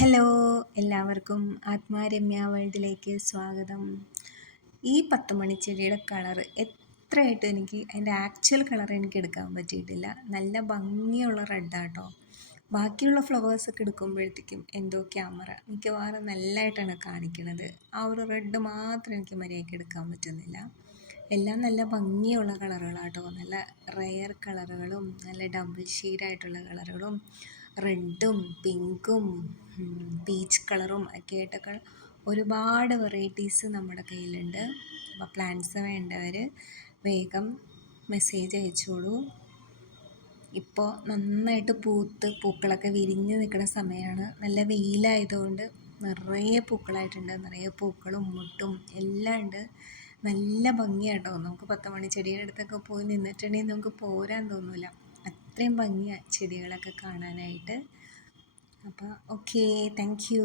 Hello, എല്ലാവർക്കും ആത്മാരമ്യ വേൾഡിലേക്ക് സ്വാഗതം. ഈ 10 മണിച്ചെടിയുടെ കളറ് എത്രയായിട്ടും എനിക്ക് അതിൻ്റെ ആക്ച്വൽ കളർ എനിക്ക് എടുക്കാൻ പറ്റിയിട്ടില്ല. നല്ല ഭംഗിയുള്ള റെഡാട്ടോ. ബാക്കിയുള്ള ഫ്ലവേഴ്സൊക്കെ എടുക്കുമ്പോഴത്തേക്കും എന്തോ ക്യാമറ മിക്കവാറും നല്ലതായിട്ടാണ് കാണിക്കുന്നത്. ആ ഒരു റെഡ് മാത്രം എനിക്ക് മര്യാദയ്ക്ക് എടുക്കാൻ പറ്റുന്നില്ല. എല്ലാം നല്ല ഭംഗിയുള്ള കളറുകളാട്ടോ. നല്ല റെയർ കളറുകളും നല്ല ഡബിൾ ഷെയ്ഡായിട്ടുള്ള കളറുകളും റെഡും പിങ്കും പീച്ച് കളറും ഒക്കെ ആയിട്ടൊക്കെ ഒരുപാട് വെറൈറ്റീസ് നമ്മുടെ കയ്യിലുണ്ട്. അപ്പോൾ പ്ലാന്റ്സ് വേണ്ടവർ വേഗം മെസ്സേജ് അയച്ചോളൂ. ഇപ്പോൾ നന്നായിട്ട് പൂക്കളൊക്കെ വിരിഞ്ഞ് നിൽക്കുന്ന സമയമാണ്. നല്ല വെയിലായതുകൊണ്ട് നിറയെ പൂക്കളായിട്ടുണ്ട്. നിറയെ പൂക്കളും മുട്ടും എല്ലാം ഉണ്ട്. നല്ല ഭംഗിയാട്ടോ. നമുക്ക് 10 മണി ചെടിയുടെ അടുത്തൊക്കെ പോയി നിന്നിട്ടുണ്ടെങ്കിൽ നമുക്ക് പോരാൻ തോന്നില്ല. അത്രയും ഭംഗിയാണ് ചെടികളൊക്കെ കാണാനായിട്ട്. അപ്പോൾ ഓക്കെ, താങ്ക് യു.